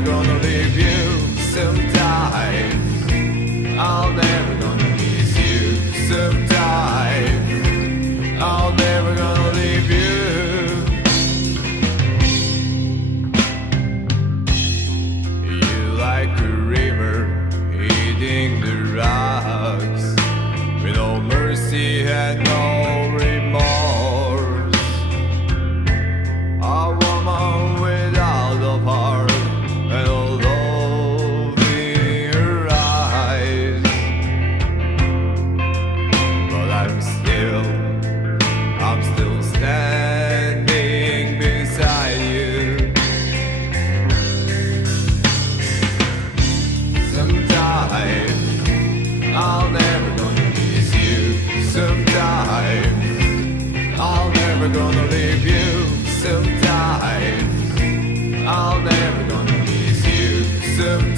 never gonna leave you. Sometimes I'll never gonna miss you. Sometimes I'll never gonna leave you. You like a river eating the rocks, with no mercy and no remorse. A woman without a heart and a love in her eyes. But I'm still standing beside you. Sometimes I'll never gonna miss you. Sometimes I'll never gonna leave you. Sometimes I'll never gonna miss you. Sometimes